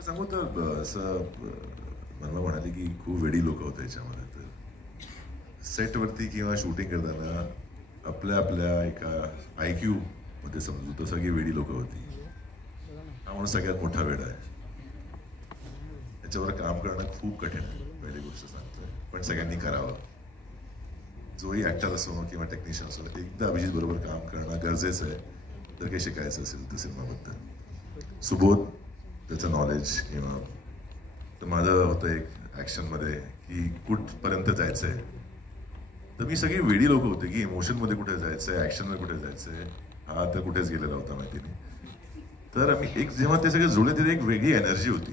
खरं सांगू तर असं मला म्हणाले की खूप वेडी लोक होते याच्यामध्ये. तर सेटवरती किंवा शूटिंग करताना आपल्या आपल्या एका IQ मध्ये समजू तर सगळी वेडी लोक होती. हा माणूस सगळ्यात मोठा वेडा आहे. त्याच्यावर काम करणं खूप कठीण आहे, पहिली गोष्ट सांगतोय, पण सगळ्यांनी करावं. जोही ऍक्टर असो किंवा टेक्निशियन असो, एकदा अभिजित बरोबर काम करणं गरजेचं आहे जर काही शिकायचं असेल तर सिनेमाबद्दल. सुबोध त्याचं नॉलेज किंवा तर माझं होतं एक ॲक्शनमध्ये की कुठपर्यंत जायचं आहे. तर मी सगळी वेडी लोक होते की इमोशनमध्ये कुठे जायचं आहे, ॲक्शनमध्ये कुठे जायचं आहे. हा तर कुठेच गेलेला होता माहिती नाही. तर आम्ही एक जेव्हा ते सगळे जुळले तिथे एक वेगळी एनर्जी होती.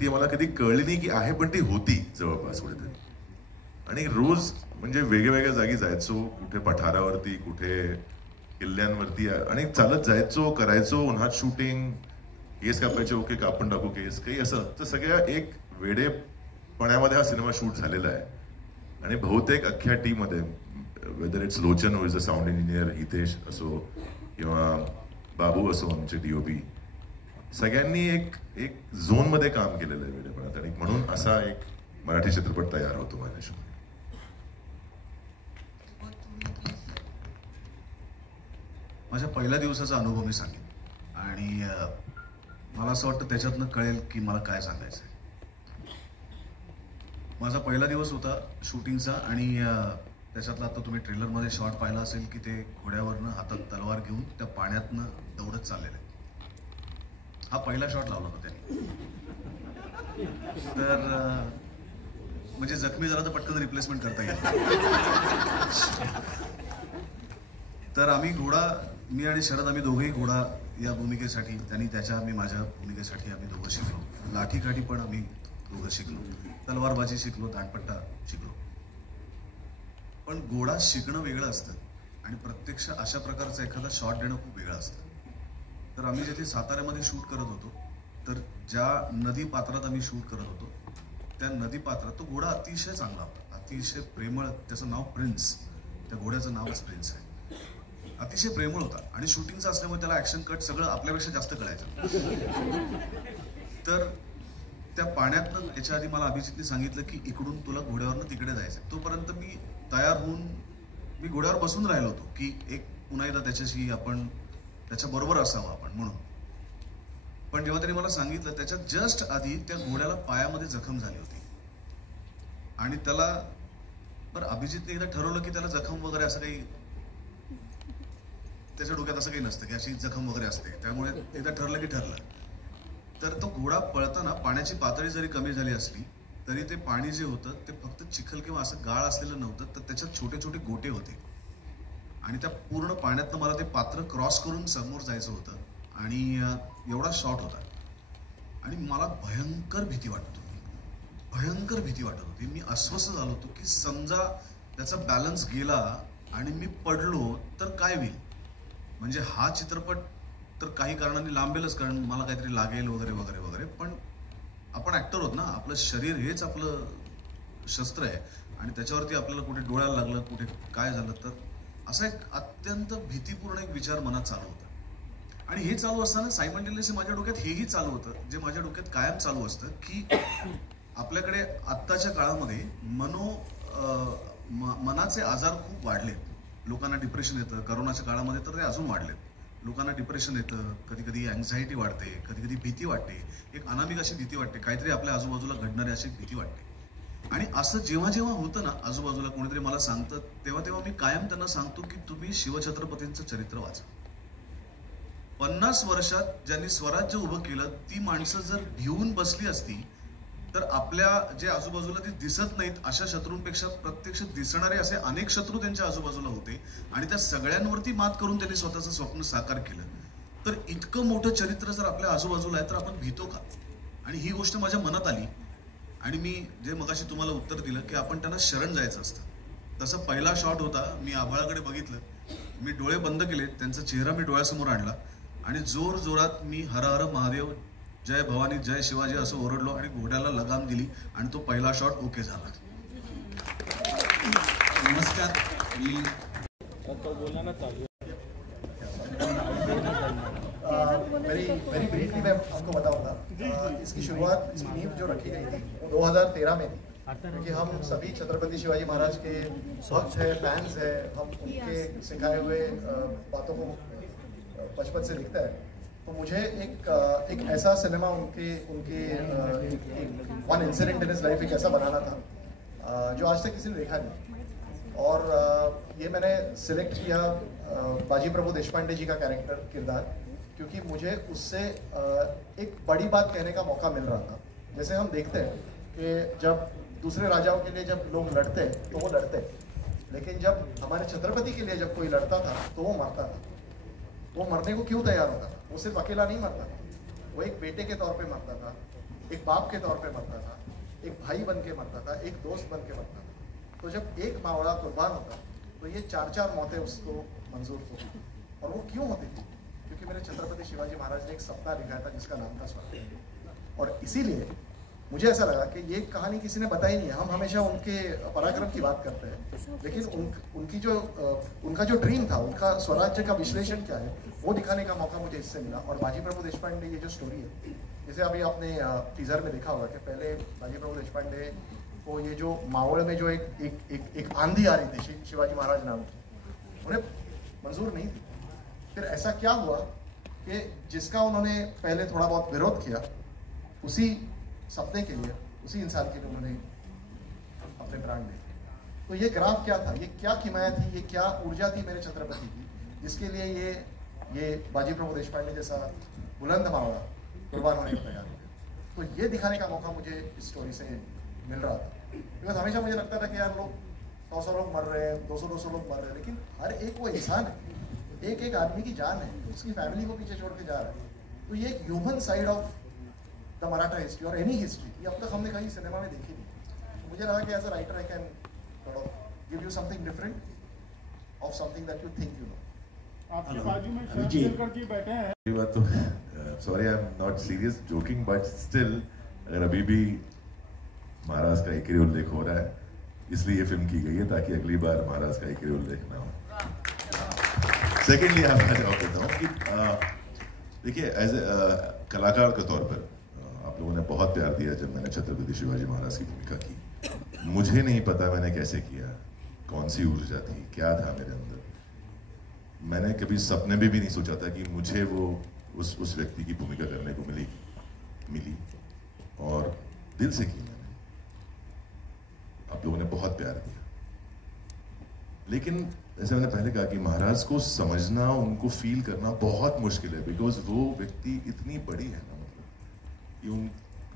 ती मला कधी कळली नाही की आहे, पण ती होती जवळपास कुठेतरी. आणि रोज म्हणजे वेगळ्या वेगळ्या जागी जायचो, कुठे पठारावरती, कुठे किल्ल्यांवरती, आणि चालत जायचो, करायचो. उन्हात शूटिंग, केस कापायचे, ओके कापून टाकू केस, काही असं. तर सगळ्या एक वेडेपणामध्ये हा सिनेमा शूट झालेला आहे. आणि बहुतेक अख्ख्या टीममध्ये whether it's Lochan who is a sound engineer, Hitesh असो किंवा बाबू असो आमचे DOP, सगळ्यांनी एक एक झोनमध्ये काम केलेलं आहे वेडेपणात. आणि म्हणून असा एक मराठी चित्रपट तयार होतो माझ्याशी. माझ्या पहिल्या दिवसाचा अनुभव मी सांगेन आणि मला असं वाटतं त्याच्यातनं कळेल की मला काय सांगायचं आहे. माझा पहिला दिवस होता शूटिंगचा आणि त्याच्यातला आता तुम्ही ट्रेलरमध्ये शॉट पाहिला असेल की ते घोड्यावरनं हातात तलवार घेऊन त्या पाण्यातनं दौडत चाललेलं आहे. हा पहिला शॉट लावला होता त्यांनी. तर म्हणजे जखमी झाला तर पटकन रिप्लेसमेंट करता येईल. तर आम्ही घोडा, मी आणि शरद, आम्ही दोघेही घोडा या भूमिकेसाठी, त्यांनी त्याच्या, मी माझ्या भूमिकेसाठी आम्ही दोघं शिकलो. लाठीकाठी पण आम्ही दोघं शिकलो, तलवारबाजी शिकलो, दांडपट्टा शिकलो. पण घोडा शिकणं वेगळं असतं आणि प्रत्यक्ष अशा प्रकारचा एखादा शॉट देणं खूप वेगळं असतं. तर आम्ही जिथे साताऱ्यामध्ये शूट करत होतो, तर ज्या नदी पात्रात आम्ही शूट करत होतो त्या नदी पात्रात तो घोडा अतिशय चांगला होता, अतिशय प्रेमळ. त्याचं नाव प्रिन्स, त्या घोड्याचं नावच प्रिन्स आहे. अतिशय प्रेमळ होता आणि शूटिंगचं असल्यामुळे त्याला ऍक्शन कट सगळं आपल्यापेक्षा जास्त कळायचं. तर त्या पाण्यातनं याच्या आधी मला अभिजितने सांगितलं की इकडून तुला घोड्यावरनं तिकडे जायचं. तोपर्यंत मी तयार होऊन मी घोड्यावर बसून राहिलो होतो की एक पुन्हा एकदा त्याच्याशी आपण त्याच्याबरोबर असावं आपण म्हणून. पण जेव्हा त्यांनी मला सांगितलं त्याच्या जस्ट आधी त्या घोड्याला पायामध्ये जखम झाली होती आणि त्याला, बरं अभिजितने एकदा ठरवलं की त्याला जखम वगैरे असं काही, त्याच्या डोक्यात असं काही नसतं की अशी जखम वगैरे असते, त्यामुळे एकदा ठरलं की ठरलं. तर तो घोडा पळताना पाण्याची पातळी जरी कमी झाली असली तरी ते पाणी जे होतं ते फक्त चिखल किंवा असं गाळ असलेलं नव्हतं, तर त्याच्यात छोटे छोटे गोटे होते. आणि त्या पूर्ण पाण्यातनं मला ते पात्र क्रॉस करून समोर जायचं होतं आणि एवढा शॉट होता आणि मला भयंकर भीती वाटत होती, भयंकर भीती वाटत होती. मी अस्वस्थ झालो होतो की समजा त्याचा बॅलन्स गेला आणि मी पडलो तर काय होईल. म्हणजे हा चित्रपट तर काही कारणांनी लांबेलच, कारण मला काहीतरी लागेल वगैरे वगैरे वगैरे. पण आपण ऍक्टर होत ना, आपलं शरीर हेच आपलं शस्त्र आहे आणि त्याच्यावरती आपल्याला कुठे डोळ्याला लागलं, कुठे काय झालं, तर असा एक अत्यंत भीतीपूर्ण एक विचार मनात चालू होता. आणि हे चालू असताना सायमल्टेनियसली माझ्या डोक्यात हेही चालू होतं, जे माझ्या डोक्यात कायम चालू असतं की आपल्याकडे आत्ताच्या काळामध्ये मनाचे आजार खूप वाढलेत. लोकांना डिप्रेशन येतं, करोनाच्या काळामध्ये तर ते अजून वाढलेत. लोकांना डिप्रेशन येतं, कधी कधी अँझायटी वाढते, कधी कधी भीती वाटते, एक अनामिक अशी भीती वाटते, काहीतरी आपल्या आजूबाजूला घडणारी अशी भीती वाटते. आणि असं जेव्हा जेव्हा होतं ना, आजूबाजूला कोणीतरी मला सांगतं, तेव्हा तेव्हा मी कायम त्यांना सांगतो की तुम्ही शिवछत्रपतींचं चरित्र वाचा. 50 वर्षात ज्यांनी स्वराज्य उभं केलं ती माणसं जर भिवून बसली असती तर आपल्या जे आजूबाजूला ते दिसत नाहीत अशा शत्रूंपेक्षा प्रत्यक्ष दिसणारे असे अनेक शत्रू त्यांच्या आजूबाजूला होते आणि त्या सगळ्यांवरती मात करून त्यांनी स्वतःचं स्वप्न साकार केलं. तर इतकं मोठं चरित्र जर आपल्या आजूबाजूला आहे तर आपण भीतो का. आणि ही गोष्ट माझ्या मनात आली आणि मी जे मगाशी तुम्हाला उत्तर दिलं की आपण त्यांना शरण जायचं असतं, तसं पहिला शॉट होता. मी आभाळाकडे बघितलं, मी डोळे बंद केले, त्यांचा चेहरा मी डोळ्यासमोर आणला आणि जोर जोरात मी हर हर महादेव, जय भवानी, जय शिवाजी असं ओरडलो आणि घोड्याला लगाम दिली आणि तो पहिला शॉट ओके झाला. नमस्कार, मी वेरी वेरी ब्रीफली मैं आपको बताऊंगा। इसकी शुरुआत, इसकी नींव जो रखी गई थी वो 2013 में थी, क्योंकि हम सभी छत्रपति शिवाजी महाराज के भक्त हैं, फैंस हैं, हम उनके सिखाए हुए बातों को बचपन से लिखता है। तो मुझे एक ऐसा सिनेमा उनके one incident in his life एक ऐसा बनाना था जो आज तक किसी ने देखा नहीं। और ये मैंने सिलेक्ट किया बाजी प्रभु देशपांडे जी का किरदार, क्योंकि मुझे उससे एक बड़ी बात कहने का मौका मिल रहा था। जैसे हम देखते हैं कि जब दूसरे राजाओं के लिए जब लोग लड़ते तो वो लड़ते, लेकिन जब हमारे छत्रपति के लिए जब कोई लड़ता था तो वो मरता था। वो मरने को क्यों तैयार होता था? वो सिर्फ अकेला नहीं मरता था, वो एक बेटे के तौर पे मरता था, एक बाप के तौर पे मरता था, एक भाई बन के मरता था, एक दोस्त बन के मरता था। तो जब एक मावड़ा कुर्बान होता तो ये 4-4 मौतें उसको मंजूर होती। और वो क्यों होती थी? क्योंकि मेरे छत्रपति शिवाजी महाराज ने एक सपना दिखाया था जिसका नाम था स्वराज। और इसीलिए मुझे ऐसा लगा कि ये कहानी किसी ने बताई नहीं है। हम हमेशा उनके पराक्रम की बात करते हैं, लेकिन उनका जो ड्रीम था, उनका स्वराज्य का विश्लेषण क्या है, वो दिखाने का मौका मुझे इससे मिला। और बाजी प्रभु देशपांडे ये जो स्टोरी है, जैसे अभी आपने टीजर में देखा होगा कि पहले बाजी प्रभु देशपांडे को ये जो मावड़ में जो एक आंधी आ रही थी शिवाजी महाराज नाम की, उन्हें मंजूर नहीं थी। फिर ऐसा क्या हुआ कि जिसका उन्होंने पहले थोड़ा बहुत विरोध किया, उसी सपने के लिए, उसी इंसान के लिए उन्होंने अपने प्राण दिए। तो ये ग्राफ क्या था, ये क्या किमाया थी, ये क्या ऊर्जा थी मेरे छत्रपति की, जिसके लिए ये बाजी प्रभु देशपांडे जैसा बुलंद मावड़ा कुर्बान होने को तैयार हो। तो ये दिखाने का मौका मुझे इस स्टोरी से मिल रहा था। बिकॉज हमेशा मुझे लगता था कि यार लोग 100 लोग मर रहे हैं, 200 लोग मर रहे हैं, लेकिन हर एक वो इंसान है, एक आदमी की जान है, उसकी फैमिली को पीछे छोड़ के जा रहा है। तो ये एक human side of the Maratha history और एनी हिस्ट्री, ये अब तक हमने कहीं सिनेमा में देखी नहीं। तो मुझे लगा कि as a writer I can give you something different of something that you think you know. आपके बाजू में शर्ट लेकर के बैठे हैं। ये बात तो sorry, I am not serious joking, but still अगर अभी भी महाराज का एक ही उल्लेख हो रहा है, इसलिए ये फिल्म की गई है ताकि अगली बार महाराज का एक ही उल्लेख ना हो। सेकेंडली आपका जवाब देता हूँ कि देखिए एज ए कलाकार के तौर पर आप लोगों ने बहुत प्यार दिया जब मैंने छत्रपति शिवाजी महाराज की भूमिका की। मुझे नहीं पता मैंने कैसे किया, कौन सी ऊर्जा थी, क्या था मेरे अंदर। मैंने कभी सपने में भी नहीं सोचा था कि मुझे वो उस व्यक्ति की भूमिका करने को मिली और दिल से की मैंने। आप लोगों ने बहुत प्यार दिया, लेकिन जैसे मैंने पहले कहा कि महाराज को समझना, उनको फील करना बहुत मुश्किल है, बिकॉज वो व्यक्ति इतनी बड़ी है ना, मतलब कि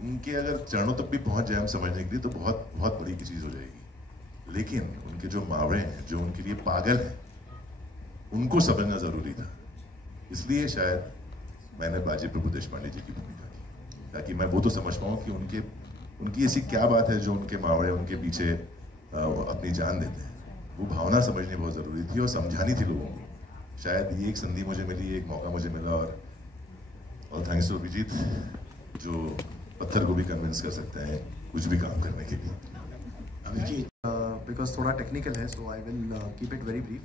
उनके अगर चरणों तक भी पहुंच जाए हम समझने के लिए तो बहुत बहुत बड़ी की चीज हो जाएगी। लेकिन उनके जो मावड़े हैं, जो उनके लिए पागल हैं, उनको समझना जरूरी था। इसलिए शायद मैंने बाजी प्रभु देशपांडे जी की भूमिका की, ताकि मैं वो तो समझ पाऊँ कि उनकी ऐसी क्या बात है जो उनके मावड़े उनके पीछे अपनी जान देते हैं। वो भावना समझनी बहुत ज़रूरी थी और समझानी थी लोगों को। शायद ये एक संधि मुझे मिली, एक मौका मुझे मिला, और थैंक्स टू अभिजीत जो पत्थर को भी कन्विंस कर सकते हैं कुछ भी काम करने के लिए। अभिजीत, बिकॉज थोड़ा टेक्निकल है, so I will keep it very brief.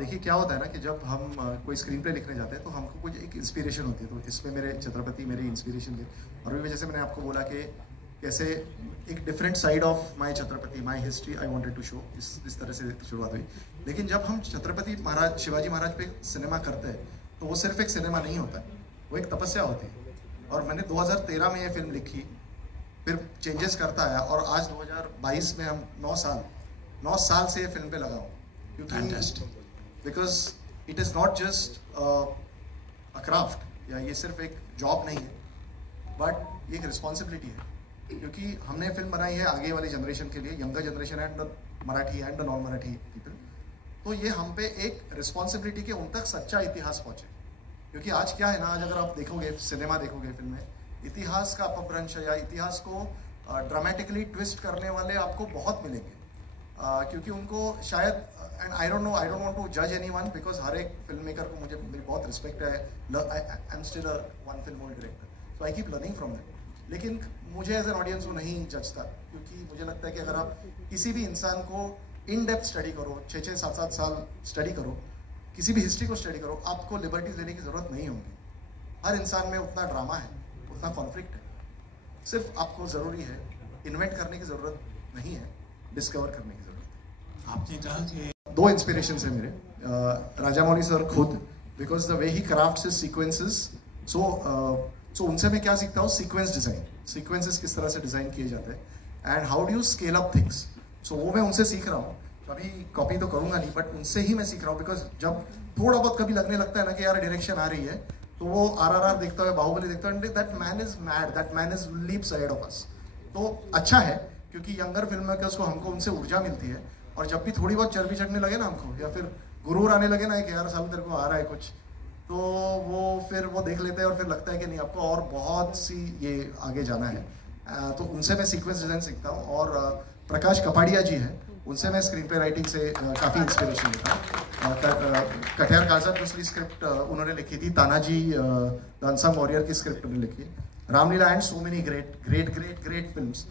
देखिए क्या होता है ना कि जब हम कोई स्क्रीन प्ले लिखने जाते हैं तो हमको कुछ एक इंस्पिरेशन होती है। तो इसमें मेरे छत्रपति मेरी इंस्पिरेशन थे, और भी जैसे मैंने आपको बोला कि कैसे एक different side of my Chhatrapati, my history I wanted to show, इस तरह से शुरुआत हुई। लेकिन जब हम छत्रपति महाराज शिवाजी महाराज पे सिनेमा करते हैं तो वो सिर्फ एक सिनेमा नहीं होता है, वो एक तपस्या होती है। और मैंने 2013 में ये फिल्म लिखी, फिर चेंजेस करता आया, और आज 2022 में हम 9 साल से ये फिल्म पे लगा हूँ। क्योंकि because it is not just a craft, या ये सिर्फ एक जॉब नहीं है, बट ये एक रिस्पॉन्सिबिलिटी है। क्योंकि हमने फिल्म बनाई है आगे वाली जनरेशन के लिए, younger generation end the Marathi end the non Marathi people. तो ये हम पे एक रिस्पॉन्सिबिलिटी के उन तक सच्चा इतिहास पहुंचे। क्योंकि आज क्या है ना, आज अगर आप देखोगे सिनेमा देखोगे फिल्म में, इतिहास का अपभ्रंश या इतिहास को ड्रामेटिकली ट्विस्ट करने वाले आपको बहुत मिलेंगे। क्योंकि उनको शायद, and I don't want to जज एनीवन, बिकॉज हर एक फिल्म मेकर को मेरी बहुत रिस्पेक्ट है। I am still one film old director, so I keep learning from that. लेकिन मुझे एज एन ऑडियंस वो नहीं जजता, क्योंकि मुझे लगता है कि अगर आप किसी भी इंसान को इन डेप्थ स्टडी करो, 6-6, 7-7 साल स्टडी करो, किसी भी हिस्ट्री को स्टडी करो, आपको लिबर्टीज लेने की ज़रूरत नहीं होगी। हर इंसान में उतना ड्रामा है, उतना कॉन्फ्लिक्ट है। सिर्फ आपको ज़रूरी है, इन्वेंट करने की ज़रूरत नहीं है, डिस्कवर करने की ज़रूरत है। आपने कहा कि 2 इंस्पिरेशंस है मेरे, राजामौली सर खुद, because the way he crafts his sequences, so उनसे मैं क्या सीखता हूँ, सीक्वेंस डिज़ाइन, सीक्वेंसेस किस तरह से डिज़ाइन किए जाते हैं end how do you scale up things. So वो मैं उनसे सीख रहा हूँ, कभी कॉपी तो करूँगा नहीं, बट उनसे ही मैं सीख रहा हूँ। बिकॉज जब थोड़ा बहुत कभी लगने लगता है ना कि यार डायरेक्शन आ रही है, तो वो RRR देखता है, बाहुबली देखता है, दैट मैन इज मैड, that man is leaps ahead of us. तो अच्छा है, क्योंकि यंगर फिल्म मेकर्स को हमको उनसे ऊर्जा मिलती है, और जब भी थोड़ी बहुत चर्बी चढ़ने लगे ना हमको, या फिर गुरूर आने लगे ना कि यार साल तेरे को आ रहा है कुछ, तो वो फिर वो देख लेते हैं और फिर लगता है कि नहीं आपको और बहुत सी ये आगे जाना है। तो उनसे मैं सीक्वेंस डिज़ाइन सीखता हूँ। और प्रकाश कपाड़िया जी हैं, उनसे मैं स्क्रीन प्ले राइटिंग से काफ़ी इंस्पिरेशन लेता हूँ। कटियार कालसा दूसरी स्क्रिप्ट उन्होंने लिखी थी, तानाजी द अनसंग वॉरियर की स्क्रिप्ट उन्होंने लिखी है, Ramleela and so many great films.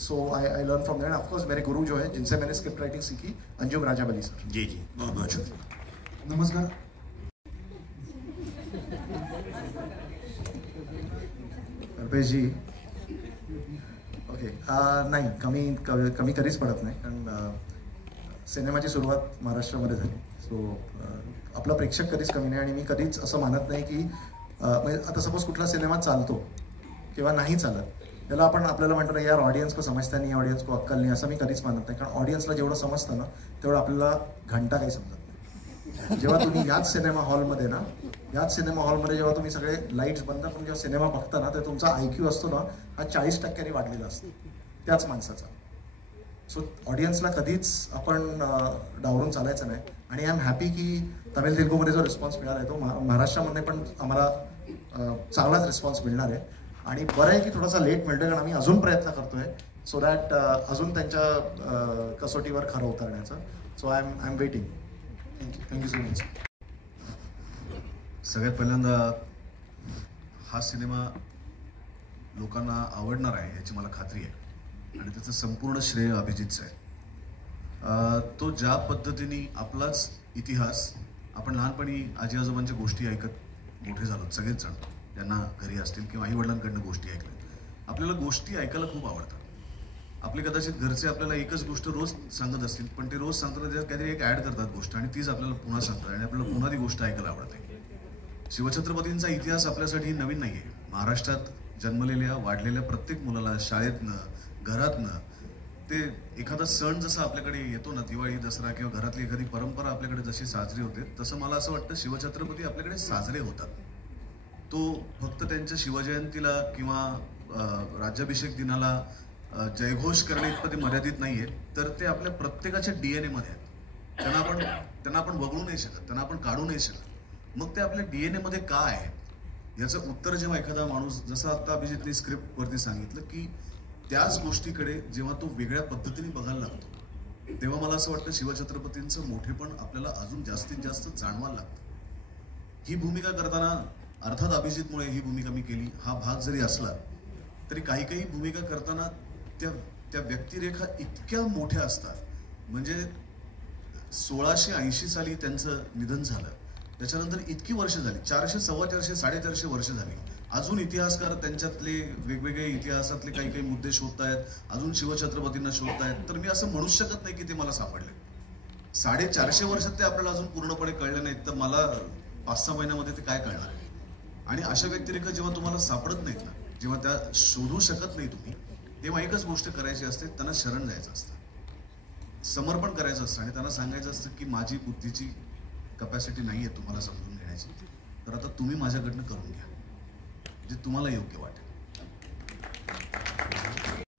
So I learn from there. Of course मेरे गुरु जो है, जिनसे मैंने स्क्रिप्ट राइटिंग सीखी, अंजुम राजाबली सर। जी बहुत बहुत शुक्रिया। नमस्कार। अल्पेश जी, ओके, नाही कमी कधीच पडत नाही, कारण सिनेमाची सुरुवात महाराष्ट्रामध्ये झाली. सो आपला प्रेक्षक कधीच कमी नाही, आणि मी कधीच असं मानत नाही की म्हणजे आता सपोज कुठला सिनेमा चालतो किंवा नाही चालत, त्याला आपल्याला म्हणतो ना यार ऑडियन्स को समजता नाही, ऑडियन्स को अक्कल नाही, असं मी कधीच मानत नाही. कारण ऑडियन्सला जेवढं समजतं ना, तेवढं आपल्याला घंटा काही समजत नाही. जेव्हा तुम्ही याच सिनेमा हॉलमध्ये जेव्हा तुम्ही सगळे लाईट्स बंद करून जेव्हा सिनेमा बघता ना, तर तुमचा IQ असतो ना, हा 40% वाढलेला असतो त्याच माणसाचा. सो ऑडियन्सला कधीच आपण डावरून चालायचं नाही. आणि आय एम हॅपी की तमिळ तेलुगूमध्ये जो रिस्पॉन्स मिळाला आहे, तो महाराष्ट्रामध्ये पण आम्हाला चांगलाच रिस्पॉन्स मिळणार आहे. आणि बरं आहे की थोडासा लेट मिळतोय, कारण आम्ही अजून प्रयत्न करतोय सो दॅट अजून त्यांच्या कसोटीवर खरं उतरण्याचं. So I am waiting. Thank you so much. सगळ्यात पहिल्यांदा हा सिनेमा लोकांना आवडणार आहे याची मला खात्री आहे, आणि त्याचं संपूर्ण श्रेय अभिजितचं आहे. तो ज्या पद्धतीने आपलाच इतिहास, आपण लहानपणी आजी आजोबांच्या गोष्टी ऐकत मोठे झालो सगळेच जण, ज्यांना घरी असतील किंवा आई वडिलांकडनं गोष्टी ऐकल्या, आपल्याला गोष्टी ऐकायला खूप आवडतात. आपले कदाचित घरचे आपल्याला एकच गोष्ट रोज सांगत असतील, पण ते रोज सांगताना त्यात काहीतरी एक ॲड करतात गोष्ट, आणि तीच आपल्याला पुन्हा सांगतात, आणि आपल्याला पुन्हा ती गोष्ट ऐकायला आवडते. शिवछत्रपतींचा इतिहास आपल्यासाठी नवीन नाही आहे. महाराष्ट्रात जन्मलेल्या वाढलेल्या प्रत्येक मुलाला शाळेतनं, घरातनं, ते एखादा सण जसा आपल्याकडे येतो ना, दिवाळी, दसरा किंवा घरातली एखादी परंपरा आपल्याकडे जशी साजरी होते, तसं मला असं वाटतं शिवछत्रपती आपल्याकडे साजरे होतात. तो फक्त त्यांच्या शिवजयंतीला किंवा राज्याभिषेक दिनाला जयघोष करणे इतपत मर्यादित नाहीये, तर ते आपल्या प्रत्येकाच्या DNA मध्ये आहेत. त्यांना आपण वगळू नाही शकत, त्यांना आपण काढू नाही शकत. मग ते आपल्या DNA मध्ये का आहे याचं उत्तर जेव्हा एखादा माणूस, जसं आता अभिजितने स्क्रिप्ट वरती सांगितलं की त्याच गोष्टीकडे जेव्हा तो वेगळ्या पद्धतीने बघायला लागतो, तेव्हा मला असं वाटतं शिवछत्रपतींचं मोठेपण आपल्याला अजून जास्तीत जास्त जाणवायला लागतं. ही भूमिका करताना अर्थात अभिजितमुळे ही भूमिका मी केली हा भाग जरी असला, तरी काही भूमिका करताना त्या व्यक्तिरेखा इतक्या मोठ्या असतात. म्हणजे 1680 साली त्यांचं निधन झालं, त्याच्यानंतर इतकी वर्ष झाली, 400, 450, 450 वर्ष झाली. अजून इतिहासकार त्यांच्यातले वेगवेगळे इतिहासातले काही मुद्दे शोधतायत, अजून शिवछत्रपतींना शोधतायत. तर मी असं म्हणूच शकत नाही की ते मला सापडले. 450 वर्षात ते आपल्याला अजून पूर्णपणे कळले नाहीत, तर मला 5-6 महिन्यामध्ये ते काय कळणार. आणि अशा व्यक्तिरेखा जेव्हा तुम्हाला सापडत नाहीत ना, जेव्हा त्या शोधू शकत नाही तुम्ही, तेव्हा एकच गोष्ट करायची असते, त्यांना शरण जायचं असतं, समर्पण करायचं असतं, आणि त्यांना सांगायचं असतं की माझी बुद्धीची कपॅसिटी नाही आहे तुम्हाला समजून घेण्याची, तर आता तुम्ही माझ्याकडनं करून घ्या जे तुम्हाला योग्य वाटेल.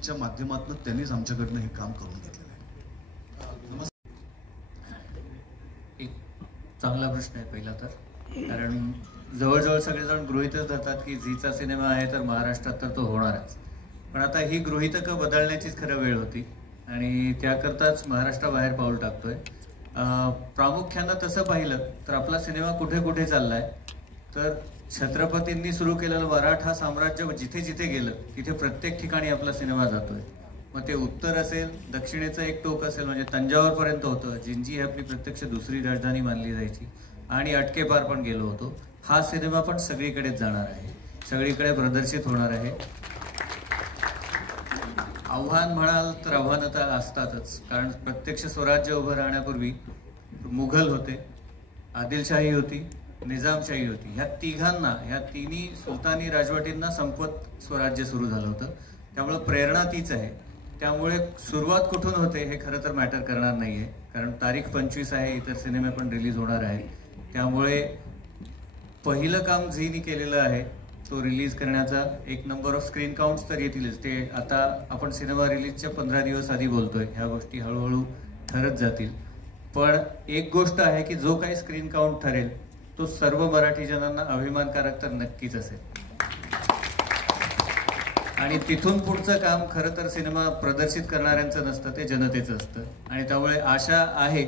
च्या माध्यमातून त्यांनीच आमच्याकडनं हे काम करून घेतलेलं आहे. एक चांगला प्रश्न आहे पहिला तर, कारण जवळजवळ सगळेजण गृहीतच धरतात की झीचा सिनेमा आहे तर महाराष्ट्रात तर तो होणारच. पण आता ही गृहीतकं बदलण्याचीच खरं वेळ होती, आणि त्याकरताच महाराष्ट्राबाहेर पाऊल टाकतोय. प्रामुख्यानं तसं पाहिलं तर आपला सिनेमा कुठे कुठे चाललाय, तर छत्रपतींनी सुरू केलेलं मराठा साम्राज्य जिथे जिथे गेलं तिथे प्रत्येक ठिकाणी आपला सिनेमा जातोय. मग ते उत्तर असेल, दक्षिणेचं एक टोक असेल, म्हणजे तंजावरपर्यंत होतं, जिंजी ही आपली प्रत्यक्ष दुसरी राजधानी मानली जायची, आणि अटकेपार पण गेलो होतो. हा सिनेमा पण सगळीकडेच जाणार आहे, सगळीकडे प्रदर्शित होणार आहे. आव्हान म्हणाल तर आव्हानं तर असतातच, कारण प्रत्यक्ष स्वराज्य उभं राहण्यापूर्वी मुघल होते, आदिलशाही होती, निजामशाही होती. ह्या तिन्ही सुलतानी राजवटींना संपवत स्वराज्य सुरू झालं होतं. त्यामुळे प्रेरणा तीच आहे. त्यामुळे सुरुवात कुठून होते हे खरं तर मॅटर करणार नाहीये, कारण तारीख 25 आहे, इतर सिनेमे पण रिलीज होणार आहे. त्यामुळे पहिलं काम झीनी केलेलं आहे तो रिलीज करण्याचा. एक नंबर ऑफ स्क्रीन काउंट्स तर येतीलच. ते आता आपण सिनेमा रिलीजच्या 15 दिवस आधी बोलतोय, ह्या गोष्टी हळूहळू ठरत जातील. पण एक गोष्ट आहे की जो काही स्क्रीन काउंट ठरेल तो सर्व मराठी जनांना अभिमानकारक तर नक्कीच असेल. आणि तिथून पुढचं काम खरं तर सिनेमा प्रदर्शित करणाऱ्यांचं नसतं, ते जनतेचं असतं. आणि त्यामुळे आशा आहे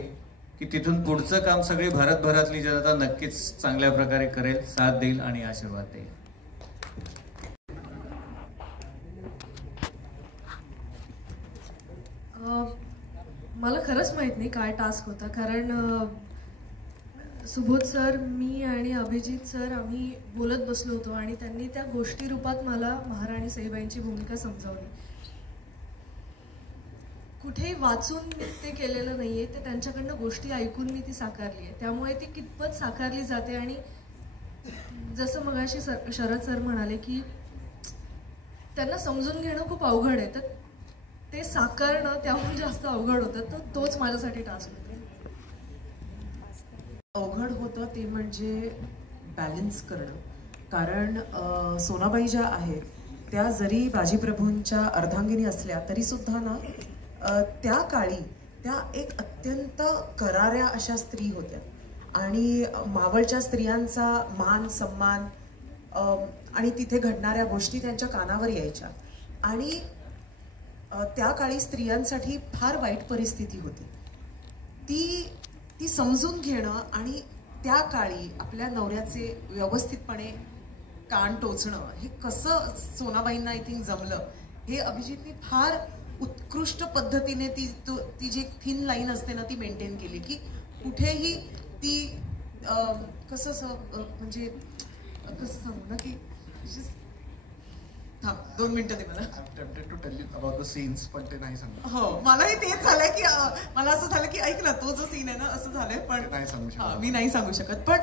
की तिथून पुढचं काम सगळी भारतभरातली जनता नक्कीच चांगल्या प्रकारे करेल, साथ देईल आणि आशीर्वाद देईल. मला खरंच माहित नाही काय टास्क होता, कारण सुबोध सर, मी आणि अभिजित सर आम्ही बोलत बसलो होतो आणि त्यांनी त्या गोष्टी रूपात मला महाराणी सईबाईंची भूमिका समजावली. कुठेही वाचून मी ते केलेलं नाहीये, ते त्यांच्याकडनं गोष्टी ऐकून मी ती साकारली आहे. त्यामुळे ती कितपत साकारली जाते आणि जसं मगाशी शरद सर म्हणाले की त्यांना समजून घेणं खूप अवघड आहे, तर ते साकारणं त्याहून जास्त अवघड होतं. तर तोच माझ्यासाठी टास्क होता. अवघड होतं ते म्हणजे बॅलन्स करणं, कारण सोनाबाई ज्या आहेत त्या जरी बाजीप्रभूंच्या अर्धांगिनी असल्या तरी सुद्धा ना त्या काळी त्या एक अत्यंत कराऱ्या अशा स्त्री होत्या आणि मावळच्या स्त्रियांचा मान सन्मान आणि तिथे घडणाऱ्या गोष्टी त्यांच्या कानावर यायच्या. आणि त्या काळी स्त्रियांसाठी फार वाईट परिस्थिती होती. ती समजून घेणं आणि त्या काळी आपल्या नवऱ्याचे व्यवस्थितपणे कान टोचणं हे कसं सोनाबाईंना आय थिंक जमलं, हे अभिजितने फार उत्कृष्ट पद्धतीने ती जी थिन लाईन असते ना ती मेंटेन केली, की कुठेही ती कसं म्हणजे कसं सांगू ना की 2 मिनिटं दे मला. Tempted to tell you about the scenes, पण ते नाही सांगू. हो, मलाही तेच झालंय की मला असं झालं की ऐक ना, तो जो सीन आहे ना असं झालंय, पण नाही सांगू शकत. मी नाही सांगू शकत. पण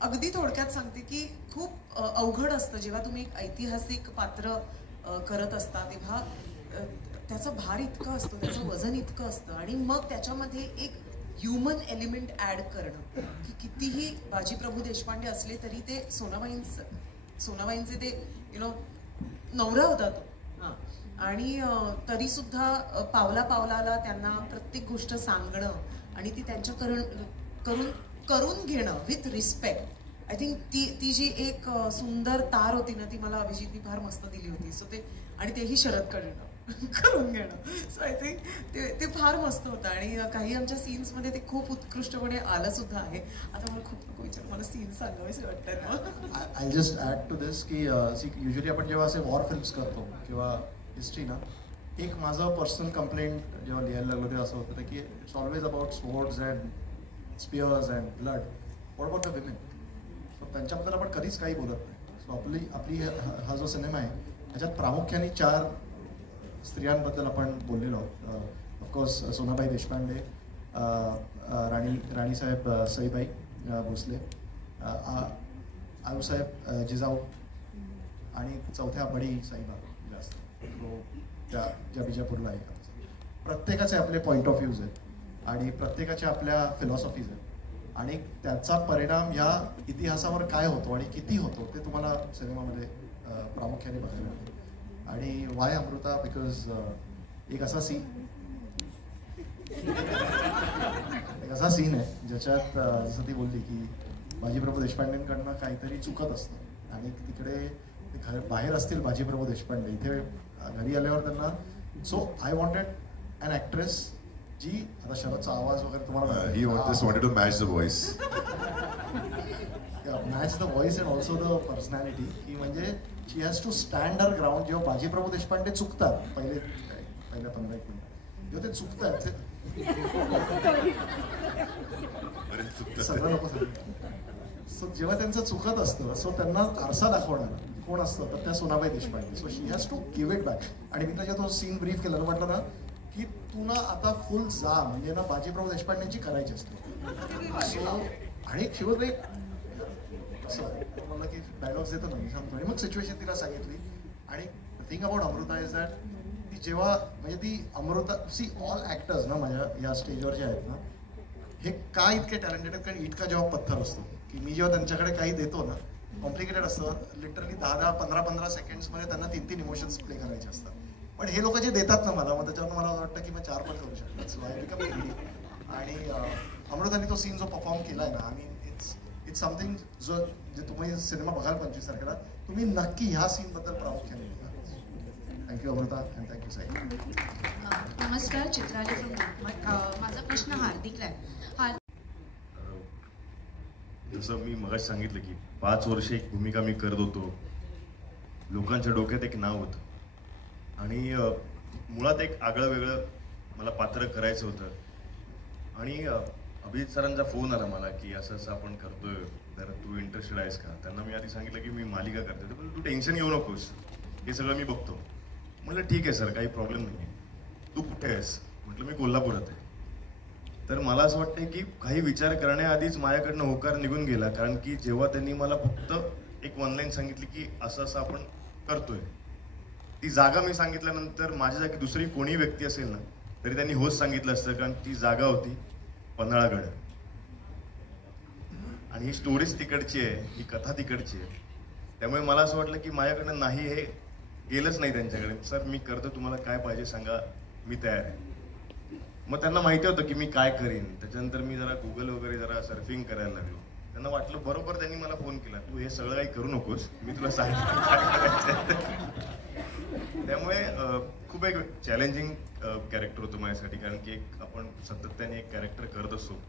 अगदी थोडक्यात सांगते की खूप अवघड असतं जेव्हा तुम्ही एक ऐतिहासिक पात्र करत असता, तेव्हा त्याचा भार इतकं असतो, त्याचं वजन इतकं असतं आणि मग त्याच्यामध्ये एक ह्युमन एलिमेंट ऍड करणं, की कितीही बाजीप्रभू देशपांडे असले तरी ते सोनाबाईंचे ते नवरा होता तो. आणि तरी सुद्धा पावला पावलाला त्यांना प्रत्येक गोष्ट सांगणं आणि ती त्यांच्या करून घेणं विथ रिस्पेक्ट. आय थिंक ती जी एक सुंदर तार होती ना ती मला अभिजितनी फार मस्त दिली होती. सो ते आणि तेही शरद करून घेणं. सो आय थिंक ते फार मस्त होतं आणि काही आमच्या सीन्समध्ये ते खूप उत्कृष्टपणे आलं सुद्धा आहे. आता मला खूप नको विचार, मला सीन्स सांगावेसे वाटतात. आय जस्ट ॲड टू दिस की युजली आपण जेव्हा असे वॉर फिल्म्स करतो किंवा हिस्ट्री ना, एक माझं पर्सनल कंप्लेंट जेव्हा लिहायला लागलो तेव्हा असं होतं की it's always about swords and spears and blood, what about the women. So त्यांच्याबद्दल आपण कधीच काही बोलत नाही. सो आपली हा जो सिनेमा आहे ह्याच्यात प्रामुख्याने 4 स्त्रियांबद्दल आपण बोललेलो आहोत. ऑफकोर्स सोनाबाई देशपांडे, राणीसाहेब सईबाई भोसले, आऊसाहेब जिजाऊ आणि चौथ्या बडी साईबा जास्त ज्या बिजापूरला आहे. प्रत्येकाचे आपले पॉईंट ऑफ व्ह्यूज आहेत आणि प्रत्येकाच्या आपल्या फिलॉसॉफीज आहेत आणि त्याचा परिणाम या इतिहासावर काय होतो आणि किती होतो ते तुम्हाला सिनेमामध्ये प्रामुख्याने बघायला मिळतं. आणि वाय अमृता, बिकॉज एक असा सीन आहे ज्याच्यात जसं ती बोलली की बाजीप्रभू देशपांडेंकडनं काहीतरी चुकत असतं आणि तिकडे बाहेर असतील बाजीप्रभू देशपांडे, इथे घरी आल्यावर त्यांना. So I wanted an actress जी, आता शरदचा आवाज वगैरे तुम्हाला ही wanted to match the voice. Match the voice and also the personality, की म्हणजे she has to stand her ground. जेव्हा बाजीप्रभू देशपांडे चुकतात पहिल्या 15 मिनिटात जेव्हा ते चुकतात सगळं लोक सांगतात. सो जेव्हा त्यांचं चुकत असतं सो त्यांना आरसा दाखवणार कोण असतं तर त्या Sonabai Deshpande. So she has to give it back. आणि मी त्याच्या तो सीन ब्रीफ केला म्हटलं ना की तू ना आता फुल जा म्हणजे ना बाजीप्रभू देशपांडेंची करायची असते. सो आणि शिवबाई असं म्हणलं की डायलॉग्स देतो ना मी सांगतो आणि मग सिच्युएशन तिला सांगितली. आणि thing about Amruta is that ती जेव्हा म्हणजे ती अमृता सी ऑल ॲक्टर्स ना माझ्या या स्टेजवर जे आहेत ना हे का इतके टॅलेंटेड आहेत कारण इतका जेव्हा पत्थर असतो की मी जेव्हा त्यांच्याकडे काही देतो ना कॉम्प्लिकेटेड असतं लिटरली 10-10, 15-15 सेकंड्समध्ये त्यांना 3-3 इमोशन्स प्ले करायचे असतात. पण हे लोक जे देतात ना मला मग त्याच्यावर मला असं वाटतं की मी 4 पण करू शकतो. So I become ready. आणि अमृताने तो सीन जो परफॉर्म केला आहे ना आय मीन इट्स समथिंग जो जे तुम्ही सिनेमा बघाल 25 तारखेला तुम्ही नक्की ह्या सीनबद्दल प्रामुख्याने बघा. Thank you Amruta and thank you Sai. नमस्कार, चित्राली फ्रॉम माझा प्रश्न हार्दिकला आहे. जसं मी मगाशी सांगितलं की 5 वर्ष एक भूमिका मी करत होतो. लोकांच्या डोक्यात एक नाव होतं आणि मुळात एक आगळं वेगळं मला पात्र करायचं होतं. आणि अभिजित सरांचा फोन आला मला की असं असं आपण करतोय तर तू इंटरेस्टेड आहेस का. त्यांना मी आधी सांगितलं की मी मालिका करतोय पण तू टेन्शन घेऊ नकोस हे सगळं मी बघतो. म्हटलं ठीक आहे सर काही प्रॉब्लेम नाही आहे. तू कुठे आहेस. म्हटलं मी कोल्हापुरात आहे. तर मला असं वाटतं की काही विचार करण्याआधीच माझ्याकडनं होकार निघून गेला कारण की जेव्हा त्यांनी मला फक्त एक ऑनलाईन सांगितली की असं असं आपण करतोय ती जागा मी सांगितल्यानंतर माझ्या जागी दुसरी कोणी व्यक्ती असेल ना तरी त्यांनी होच सांगितलं असतं कारण ती जागा होती पन्हाळागड. आणि ही स्टोरीज तिकडची आहे ही कथा तिकडची आहे. त्यामुळे मला असं वाटलं की माझ्याकडनं नाही हे गेलंच नाही त्यांच्याकडे. सर मी करतो तुम्हाला काय पाहिजे सांगा मी तयार आहे. मग त्यांना माहिती होतं की मी काय करीन. त्याच्यानंतर मी जरा गुगल वगैरे जरा सर्फिंग करायला लागलो. त्यांना वाटलं बरोबर त्यांनी मला फोन केला तू हे सगळं काही करू नकोस मी तुला सांगितलं काय करायचं. त्यामुळे खूप एक चॅलेंजिंग कॅरेक्टर होतं माझ्यासाठी कारण की एक आपण सातत्याने एक कॅरेक्टर करत असतो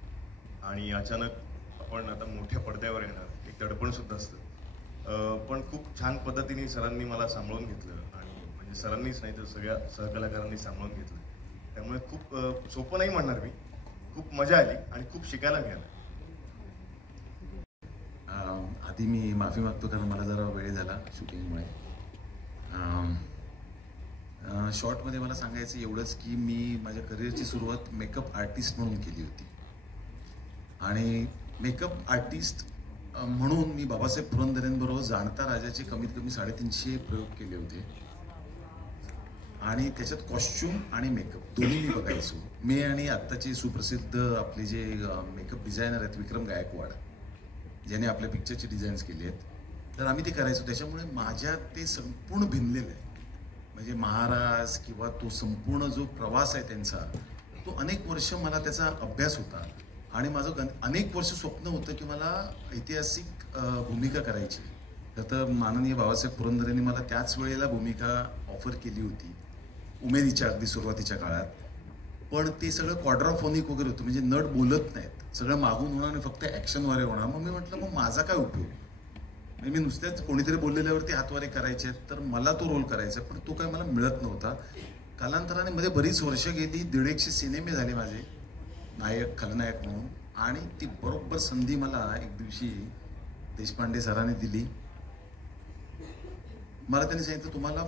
आणि अचानक आपण आता मोठ्या पडद्यावर येणार एक दडपण सुद्धा असतं. पण खूप छान पद्धतीने सरांनी मला सांभाळून घेतलं आणि म्हणजे सरांनीच नाही तर सगळ्या सहकलाकारांनी सांभाळून घेतलं. त्यामुळे खूप सोपं नाही म्हणणार मी. खूप मजा आली आणि खूप शिकायला मिळालं. आधी मी माफी मागतो कारण मला जरा वेळ झाला शूटिंगमुळे. शॉर्टमध्ये मला सांगायचं एवढंच की मी माझ्या करिअरची सुरुवात मेकअप आर्टिस्ट म्हणून केली होती. आणि मेकअप आर्टिस्ट म्हणून मी बाबासाहेब पुरंदरेंबरोबर जाणता राजाचे कमीत कमी 350 प्रयोग केले होते. आणि त्याच्यात कॉस्ट्युम आणि मेकअप दोन्ही मी बघायचो. मी आणि आत्ताचे सुप्रसिद्ध आपले जे मेकअप डिझायनर आहेत विक्रम गायकवाड ज्याने आपल्या पिक्चरचे डिझाईन्स केले आहेत तर आम्ही ते करायचो. त्याच्यामुळे माझ्यात ते संपूर्ण भिनलेलं आहे. म्हणजे महाराज किंवा तो संपूर्ण जो प्रवास आहे त्यांचा तो अनेक वर्ष मला त्याचा अभ्यास होता. आणि माझं अनेक वर्ष स्वप्न होतं की मला ऐतिहासिक भूमिका करायची. तर माननीय बाबासाहेब पुरंदरेंनी मला त्याच वेळेला भूमिका ऑफर केली होती उमेदीच्या अगदी सुरुवातीच्या काळात. पण ते सगळं क्वाड्राफोनिक वगैरे होतं म्हणजे नट बोलत नाहीत सगळं मागून होणार आणि फक्त ॲक्शनवारे होणार. मग मी म्हटलं मग माझा काय उपयोग. मी नुसत्याच कोणीतरी बोललेल्यावरती हातवारे करायचे आहेत तर मला तो रोल करायचा पण तो काय मला मिळत नव्हता. कालांतराने मध्ये बरीच वर्ष गेली 150 सिनेमे झाले माझे नायक खलनायक म्हणून. आणि ती बरोबर संधी मला एक दिवशी देशपांडे सरांनी दिली. मला त्यांनी सांगितलं तुम्हाला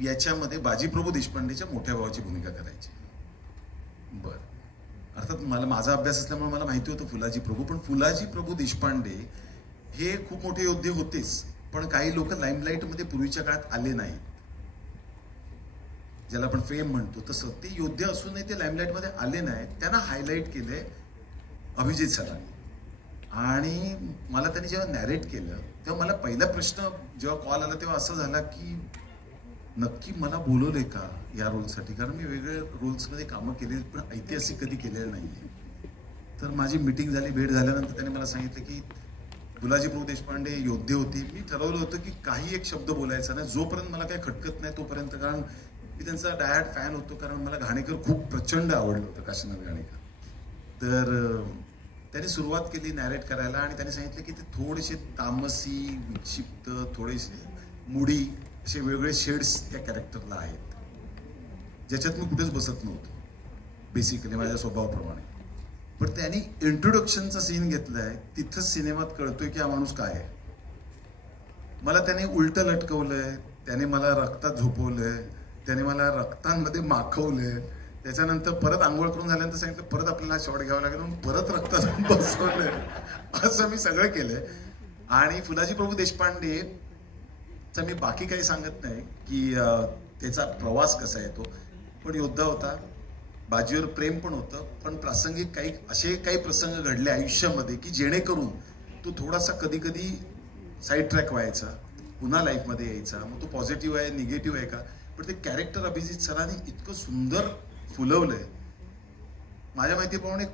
याच्यामध्ये बाजीप्रभू देशपांडेच्या मोठ्या भावाची भूमिका करायची. बरं अर्थात मला माझा अभ्यास असल्यामुळे मला माहिती होतं फुलाजी प्रभू. पण फुलाजी प्रभू देशपांडे हे खूप मोठे योद्धे होतेच पण काही लोक लाईमलाईटमध्ये पूर्वीच्या काळात आले नाहीत ज्याला आपण फेम म्हणतो. तसं ते योद्धे असूनही ते लाईमलाईटमध्ये आले नाहीत. त्यांना हायलाईट केले अभिजित सरांनी. आणि मला त्यांनी जेव्हा नॅरेट केलं तेव्हा मला पहिला प्रश्न जेव्हा कॉल आला तेव्हा असं झाला की नक्की मला बोलवले का या रोलसाठी. कारण मी वेगवेगळ्या रोल्समध्ये कामं केलेली पण ऐतिहासिक कधी केलेलं नाही आहे. तर माझी मीटिंग झाली भेट झाल्यानंतर त्यांनी मला सांगितलं की फुलाजी प्रभू देशपांडे योद्धे होते. मी ठरवलं होतं की काही एक शब्द बोलायचा नाही जोपर्यंत मला काही खटकत नाही तोपर्यंत. कारण मी त्यांचा डायहार्ड फॅन होतो कारण मला घाणेकर खूप प्रचंड आवडलं होतं काशीनाथ घाणेकर. तर त्यांनी सुरुवात केली नॅरेट करायला आणि त्यांनी सांगितलं की ते थोडेसे तामसी विक्षिप्त थोडेसे मुडी असे वेगळे शेड्स त्या कॅरेक्टरला आहेत ज्याच्यात मी कुठेच बसत नव्हतो बेसिकली माझ्या स्वभावाप्रमाणे. पण त्यांनी इंट्रोडक्शनचा सीन घेतलाय, तिथंच सिनेमात कळतोय की हा माणूस काय आहे. मला त्याने उलट लटकवलंय, त्याने मला रक्तात झोपवलंय, त्याने मला रक्तांमध्ये माखवलंय, त्याच्यानंतर परत आंघोळ करून झाल्यानंतर सांगितलं परत आपल्याला शॉट घ्यावा लागेल म्हणून परत रक्तात बसवलंय. असं मी सगळं केलंय. आणि फुलाजी प्रभू देशपांडेचा मी बाकी काही सांगत नाही की त्याचा प्रवास कसा येतो, पण योद्धा होता, बाजीवर प्रेम पण होतं, पण प्रासंगिक काही असे काही प्रसंग घडले आयुष्यामध्ये की जेणेकरून तो थोडासा कधी कधी साईड ट्रॅक व्हायचा, पुन्हा लाईफमध्ये यायचा. मग तो पॉझिटिव्ह आहे निगेटिव्ह आहे का, पण ते कॅरेक्टर अभिजित सरांनी इतकं सुंदर फुलवलंय. माझ्या माहितीप्रमाणे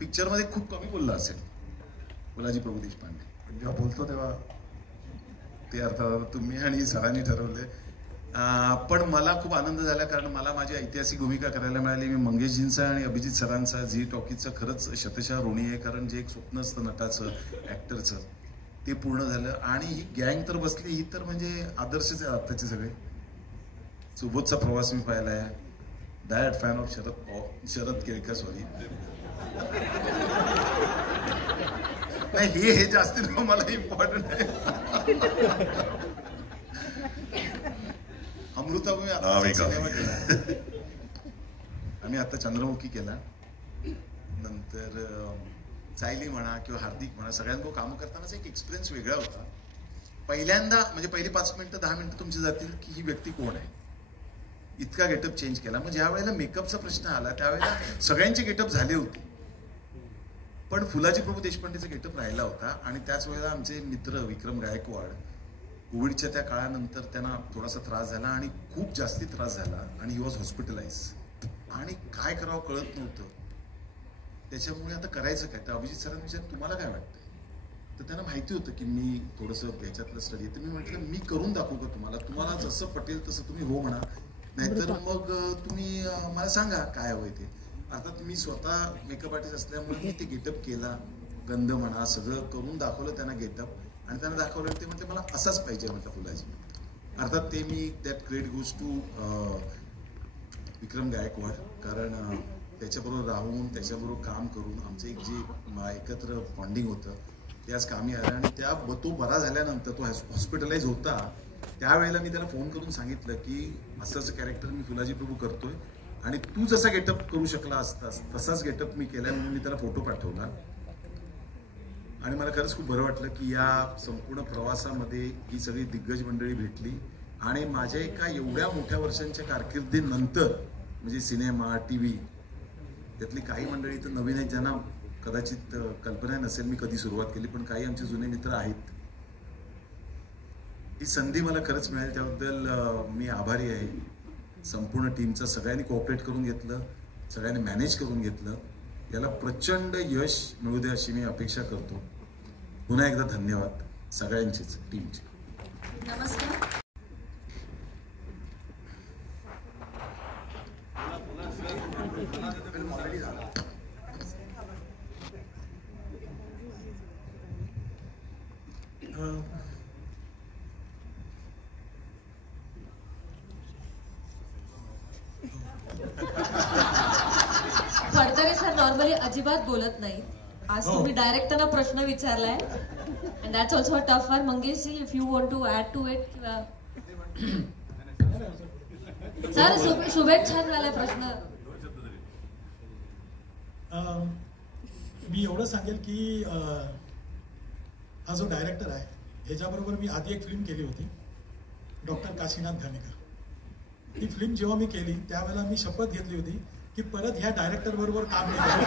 पिक्चरमध्ये खूप कमी बोलला असेल फुलाजी प्रभू देशपांडे. जेव्हा बोलतो तेव्हा ते अर्थात तुम्ही आणि सरांनी ठरवलंय. पण मला खूप आनंद झाला, कारण मला माझी ऐतिहासिक भूमिका करायला मिळाली. मी मंगेशजींचा आणि अभिजित सरांचा झी टॉकीजचं खरंच शतशः ऋणी आहे, कारण जे एक स्वप्न असतं नटाचं ऍक्टरचं ते पूर्ण झालं. आणि ही गँग तर बसली, ही तर म्हणजे आदर्शच आहे आत्ताचे सगळे. सुबोधचा प्रवास मी पाहिला आहे, diet fan of Sharad Kelkar, sorry नाही हे जास्ती मला इम्पॉर्टंट आहे. अमृताभूमी आता सिनेमा केला, आम्ही आता चंद्रमुखी केला, नंतर सायली म्हणा किंवा हार्दिक म्हणा, सगळ्यांना काम करतानाच एक एक्सपिरियन्स वेगळा होता. पहिल्यांदा म्हणजे पहिली 5 मिनिटं 10 मिनिटं तुमची जातील की ही व्यक्ती कोण आहे, इतका गेटअप चेंज केला. मग ज्या वेळेला मेकअपचा प्रश्न आला त्यावेळेला सगळ्यांचे गेटअप झाले होते, पण फुलाजी प्रभू देशपांडेचा गेटअप राहिला होता. आणि त्याच वेळेला आमचे मित्र विक्रम गायकवाड, कोविडच्या त्या काळानंतर त्यांना थोडासा त्रास झाला आणि खूप जास्ती त्रास झाला आणि ही वॉज हॉस्पिटलाइज, आणि काय करावं कळत नव्हतं. त्याच्यामुळे आता करायचं काय, तर अभिजित सरांनी विचारलं तुम्हाला काय वाटतंय, तर त्यांना माहिती होतं की मी थोडंसं याच्यातलं स्टडी, तर मी म्हटलं मी करून दाखवू का तुम्हाला जसं पटेल तसं तुम्ही हो म्हणा, नाहीतर मग तुम्ही मला सांगा काय हवंय ते. अर्थात मी स्वतः मेकअप आर्टिस्ट असल्यामुळे मी ते गेटअप केला, गंध म्हणा सगळं करून दाखवलं त्यांना गेटअप, आणि त्यांना दाखवलं ते म्हटलं मला असाच पाहिजे म्हटलं फुलाजी. अर्थात ते me that credit goes to विक्रम गायकवाड, कारण त्याच्याबरोबर राहून त्याच्याबरोबर काम करून आमचं एक जे एकत्र बॉन्डिंग होतं ते आज कामी आलं. आणि तो बरा झाल्यानंतर तो हॉस्पिटलाइज होता त्यावेळेला मी त्याला फोन करून सांगितलं की असं असं कॅरेक्टर मी फुलाजी प्रभू करतोय आणि तू जसा गेटअप करू शकला असतास तसाच गेटअप मी केलाय, म्हणून मी त्याला फोटो पाठवला. आणि मला खरंच खूप बरं वाटलं की या संपूर्ण प्रवासामध्ये ही सगळी दिग्गज मंडळी भेटली. आणि माझ्या एका एवढ्या मोठ्या वर्षांच्या कारकिर्दीनंतर म्हणजे सिनेमा TV त्यातली काही मंडळी तर नवीन आहेत ज्यांना कदाचित कल्पना नसेल मी कधी सुरुवात केली, पण काही आमचे जुने मित्र आहेत. ही संधी मला खरंच मिळाली त्याबद्दल मी आभारी आहे. संपूर्ण टीमचं सगळ्यांनी कोऑपरेट करून घेतलं, सगळ्यांनी मॅनेज करून घेतलं. याला प्रचंड यश मिळू दे अशी मी अपेक्षा करतो. पुन्हा एकदा धन्यवाद सगळ्यांचेच टीमचे. नमस्कार. फडतरे सर नॉर्मली अजिबात बोलत नाही. आज तुम्ही डायरेक्टरना प्रश्न विचारलाय and that's also a tough one. Mangesh ji if you want to add to it किंवा सर शुभेच्छा झालाय प्रश्न. मी एवढं सांगेल की हा जो डायरेक्टर आहे ह्याच्याबरोबर मी आधी एक फिल्म केली होती डॉक्टर काशीनाथ घाणेकर. ती फिल्म जेव्हा मी केली त्यावेळेला मी शपथ घेतली होती की परत ह्या डायरेक्टर बरोबर काम नाही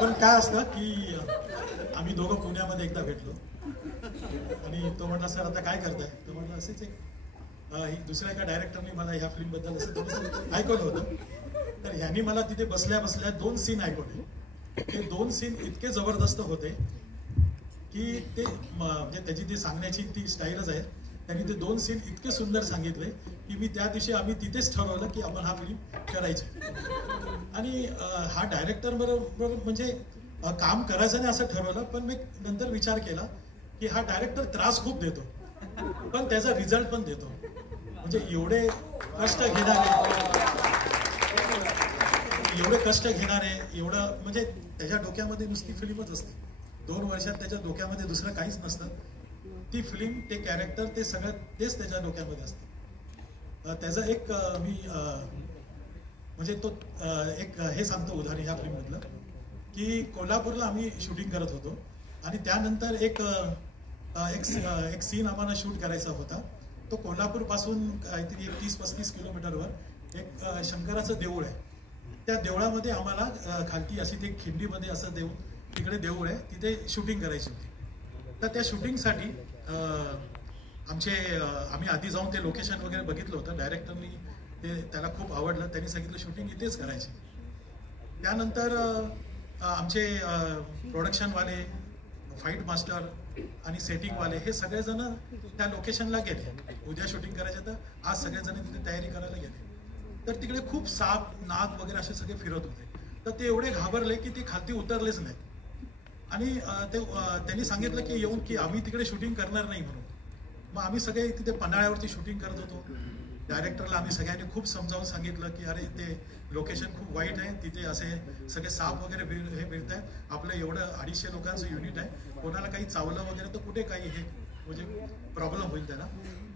पण काय असतं की आम्ही दोघं पुण्यामध्ये एकदा भेटलो आणि तो म्हटला सर आता काय करताय, तो म्हटलं असेच एक दुसऱ्या एका डायरेक्टरने मला ह्या फिल्म बद्दल असं ऐकवलं होतं. तर ह्यांनी मला तिथे बसल्या बसल्या 2 सीन ऐकवले. ते 2 सीन इतके जबरदस्त होते की ते म्हणजे त्याची ती सांगण्याची ती स्टाईलच आहे. त्यांनी ते 2 सीन इतके सुंदर सांगितले की मी त्या दिवशी आम्ही तिथेच ठरवलं की आपण हा फिल्म करायची. आणि हा डायरेक्टर बरोबर म्हणजे काम करायचं नाही असं ठरवलं. पण मी नंतर विचार केला की हा डायरेक्टर त्रास खूप देतो पण त्याचा रिझल्ट पण देतो. म्हणजे एवढे कष्ट घेणारे एवढं म्हणजे त्याच्या डोक्यामध्ये नुसती फिल्मच असते. 2 वर्षात त्याच्या डोक्यामध्ये दुसरं काहीच नसतं. ती फिल्म, ते कॅरेक्टर, ते सगळं तेच त्याच्या डोक्यामध्ये असतं. त्याचं एक मी म्हणजे तो एक हे सांगतो उदाहरण ह्या फिल्ममधलं, की कोल्हापूरला आम्ही शूटिंग करत होतो आणि त्यानंतर एक सीन आम्हाला शूट करायचा होता. तो कोल्हापूरपासून काहीतरी 30-35 किलोमीटरवर एक शंकराचं देऊळ आहे. त्या देवळामध्ये आम्हाला खालती अशी ते खिंडीमध्ये असं तिकडे देऊळ आहे, तिथे शूटिंग करायची होती. तर त्या शूटिंगसाठी आम्ही आधी जाऊन ते लोकेशन वगैरे बघितलं होतं. डायरेक्टरनी त्याला खूप आवडलं. त्यांनी सांगितलं शूटिंग इथेच करायची. त्यानंतर आमचे प्रोडक्शनवाले, फाईट मास्टर आणि सेटिंगवाले हे सगळेजण त्या लोकेशनला गेले. उद्या शूटिंग करायचं तर आज सगळेजण तिथे तयारी करायला गेले. तर तिकडे खूप साप, नाग वगैरे असे सगळे फिरत होते. तर ते एवढे घाबरले की ते खालती उतरलेच नाहीत. आणि त्यांनी सांगितलं की येऊन की आम्ही तिकडे शूटिंग करणार नाही म्हणून. मग आम्ही सगळे तिथे पन्हाळ्यावरती शूटिंग करत होतो. डायरेक्टरला आम्ही सगळ्यांनी खूप समजावून सांगितलं की अरे ते लोकेशन खूप वाईट आहे, तिथे असे सगळे साप वगैरे हे फिरत आहेत. आपलं एवढं 250 लोकांचं युनिट आहे, कोणाला काही चावलं वगैरे तर कुठे काही हे म्हणजे प्रॉब्लेम होईल त्याला.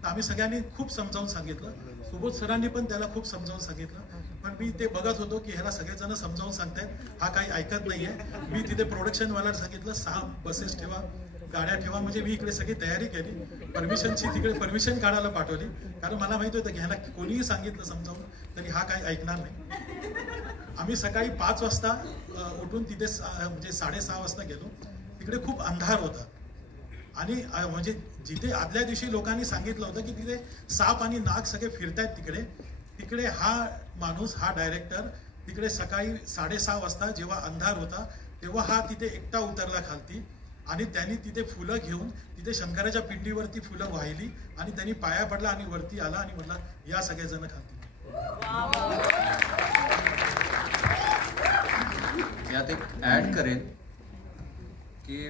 तर आम्ही सगळ्यांनी खूप समजावून सांगितलं. सुबोध सरांनी पण त्याला खूप समजावून सांगितलं. पण मी ते बघत होतो की ह्याला सगळेजण समजावून सांगतायत, हा काही ऐकत नाहीये. मी तिथे प्रोडक्शनवाल्याला सांगितलं 6 बसेस ठेवा, गाड्या ठेवा. म्हणजे मी इकडे सगळी तयारी केली. परमिशनची तिकडे परमिशन काढायला पाठवली, कारण मला माहित होतं की ह्याला कोणीही सांगितलं समजावून तरी हा काही ऐकणार नाही. आम्ही सकाळी 5 वाजता उठून तिथे म्हणजे 6:30 वाजता गेलो. तिकडे खूप अंधार होता आणि म्हणजे जिथे आदल्या दिवशी लोकांनी सांगितलं होतं की तिथे साप आणि नाग सगळे फिरतायत तिकडे हा माणूस, हा डायरेक्टर तिकडे सकाळी 6:30 वाजता जेव्हा अंधार होता तेव्हा हा तिथे एकटा उतरला खालती आणि त्यांनी तिथे फुलं घेऊन तिथे शंकराच्या पिंडीवरती फुलं वाहिली आणि त्यांनी पाया पडला आणि वरती आला आणि म्हटला या सगळेजण खालती. यात एक ऍड करेन की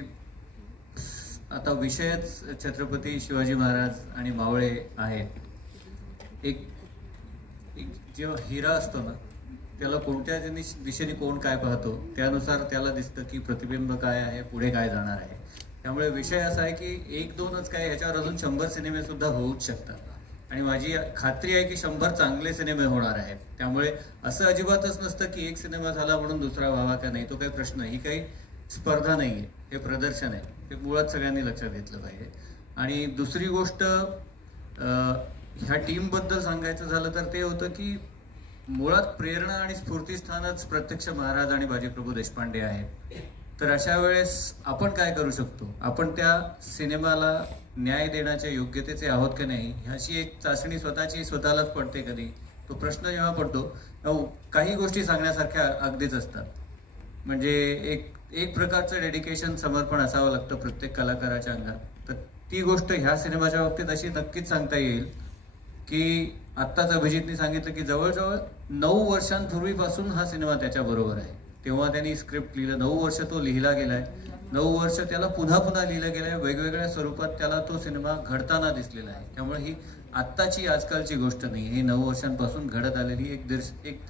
आता विषयच छत्रपती शिवाजी महाराज आणि मावळे आहेत. एक जेव्हा हिरा असतो ना, त्याला कोणत्या दिशेने कोण काय पाहतो त्यानुसार त्याला दिसतं की प्रतिबिंब काय आहे, पुढे काय जाणार आहे. त्यामुळे विषय असा आहे की 1-2च काय, ह्याच्यावर अजून 100 सिनेमे सुद्धा होऊच शकतात. आणि माझी खात्री आहे की 100 चांगले सिनेमे होणार आहेत. त्यामुळे असं अजिबातच नसतं की एक सिनेमा झाला म्हणून दुसरा व्हावा का नाही, तो काही प्रश्न आहे. ही काही स्पर्धा नाहीये, हे प्रदर्शन आहे. हे मुळात सगळ्यांनी लक्षात घेतलं पाहिजे. आणि दुसरी गोष्ट, ह्या टीमबद्दल सांगायचं झालं तर ते होतं की मुळात प्रेरणा आणि स्फूर्तीस्थानच प्रत्यक्ष महाराज आणि बाजीप्रभू देशपांडे आहेत. तर अशा वेळेस आपण काय करू शकतो, आपण त्या सिनेमाला न्याय देण्याच्या योग्यतेचे आहोत की नाही, ह्याची एक चाचणी स्वतःलाच पडते कधी. तो प्रश्न जेव्हा पडतो, काही गोष्टी सांगण्यासारख्या अगदीच असतात. म्हणजे एक प्रकारचं डेडिकेशन, समर्पण असावं लागतं प्रत्येक कलाकाराच्या अंगात. तर ती गोष्ट ह्या सिनेमाच्या बाबतीत अशी नक्कीच सांगता येईल की आत्ताच अभिजितने सांगितलं की जवळजवळ 9 वर्षांपूर्वीपासून हा सिनेमा त्याच्या बरोबर आहे. तेव्हा त्यांनी स्क्रिप्ट लिहिलं, 9 वर्ष तो लिहिला गेलाय, 9 वर्ष त्याला पुन्हा पुन्हा लिहिलं गेलंय, वेगवेगळ्या स्वरूपात त्याला तो सिनेमा घडताना दिसलेला आहे. त्यामुळे ही आत्ताची आजकालची गोष्ट नाही, ही 9 वर्षांपासून घडत आलेली एक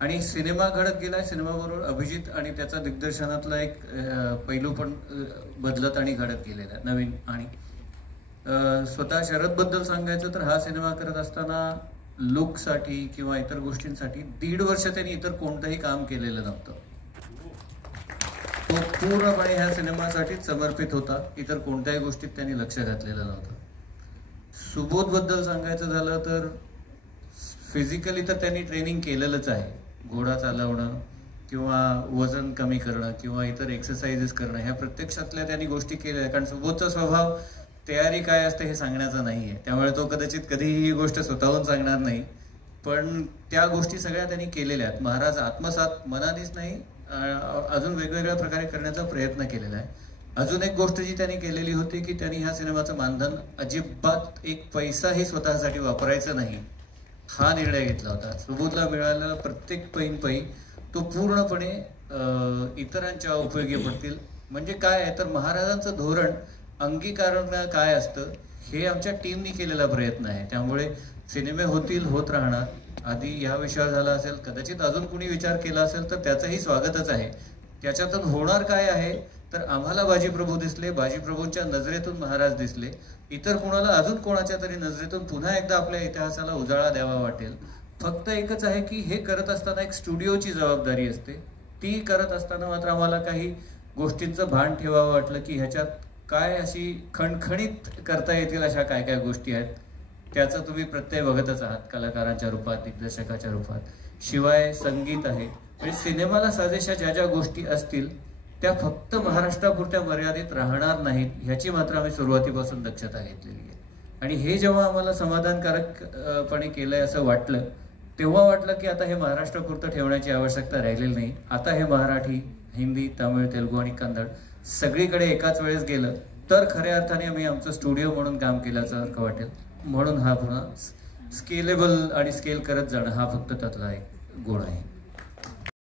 आणि सिनेमा घडत गेलाय. सिनेमाबरोबर अभिजित आणि त्याचा दिग्दर्शनातला एक पैलू पण बदलत आणि घडत गेलेला आहे नवीन. आणि स्वतः शरदबद्दल सांगायचं तर हा सिनेमा करत असताना लुकसाठी किंवा इतर गोष्टींसाठी 1.5 वर्ष त्यांनी इतर कोणतंही काम केलेलं नव्हतं. तो पूर्णपणे ह्या सिनेमासाठीच समर्पित होता, इतर कोणत्याही गोष्टीत त्यांनी लक्ष घातलेलं नव्हतं. सुबोध बद्दल सांगायचं झालं तर फिजिकली तर त्यांनी ट्रेनिंग केलेलंच आहे. घोडा चालवणं किंवा वजन कमी करणं किंवा इतर एक्सरसाइजेस करणं, ह्या प्रत्यक्षातल्या त्यांनी गोष्टी केल्या. कारण सुबोधचा स्वभाव तयारी काय असते हे सांगण्याचा नाहीये, त्यामुळे तो कदाचित कधीही ही गोष्ट स्वतःहून सांगणार नाही. पण त्या गोष्टी सगळ्या त्यांनी केलेल्या आहेत. महाराज आत्मसात मनानेच नाही, अजून वेगवेगळ्या प्रकारे करण्याचा प्रयत्न केलेला आहे. अजून एक गोष्ट जी त्यांनी केलेली होती की त्यांनी ह्या सिनेमाचं मानधन अजिबात 1 पैसाही स्वतःसाठी वापरायचं नाही, हा निर्णय घेतला होता. सुबोधला मिळालेला प्रत्येक पैन तो पूर्णपणे इतरांच्या उपयोगी पडतील. म्हणजे काय आहे तर महाराजांचं धोरण अंगीकारण काय असतं हे आमच्या टीमनी केलेला प्रयत्न आहे. त्यामुळे सिनेमे होत राहणार. आधी ह्या विषयावर झाला असेल, कदाचित अजून कुणी विचार केला असेल तर त्याचंही स्वागतच आहे. त्याच्यातून होणार काय आहे तर आम्हाला बाजीप्रभू दिसले, बाजीप्रभूंच्या नजरेतून महाराज दिसले. इतर कोणाला अजून कोणाच्या तरी नजरेतून पुन्हा एकदा आपल्या इतिहासाला उजाळा द्यावा वाटेल. फक्त एकच आहे की हे करत असताना एक स्टुडिओची जबाबदारी असते. ती करत असताना मात्र आम्हाला काही गोष्टींचं भान ठेवावं वाटलं की ह्याच्यात काय अशी खणखणीत करता येतील अशा काय काय गोष्टी आहेत. त्याचं तुम्ही प्रत्यय बघतच आहात कलाकारांच्या रूपात, दिग्दर्शकाच्या रूपात. शिवाय संगीत आहे. म्हणजे सिनेमाला साजेशा ज्या ज्या गोष्टी असतील त्या फक्त महाराष्ट्रापुरत्या मर्यादित राहणार नाहीत ह्याची मात्र आम्ही सुरुवातीपासून दक्षता घेतलेली आहे. आणि हे जेव्हा आम्हाला समाधानकारकपणे केलंय असं वाटलं तेव्हा वाटलं की आता हे महाराष्ट्रापुरतं ठेवण्याची आवश्यकता राहिलेली नाही. आता हे मराठी, हिंदी, तमिळ, तेलुगू आणि कन्नड सगळीकडे एकाच वेळेस गेलं तर खऱ्या अर्थाने आम्ही आमचं स्टुडिओ म्हणून काम केल्याचं अर्थ वाटेल. म्हणून हा पुन्हा स्केलेबल आणि स्केल करत जाणं हा फक्त त्यातला एक गुण आहे.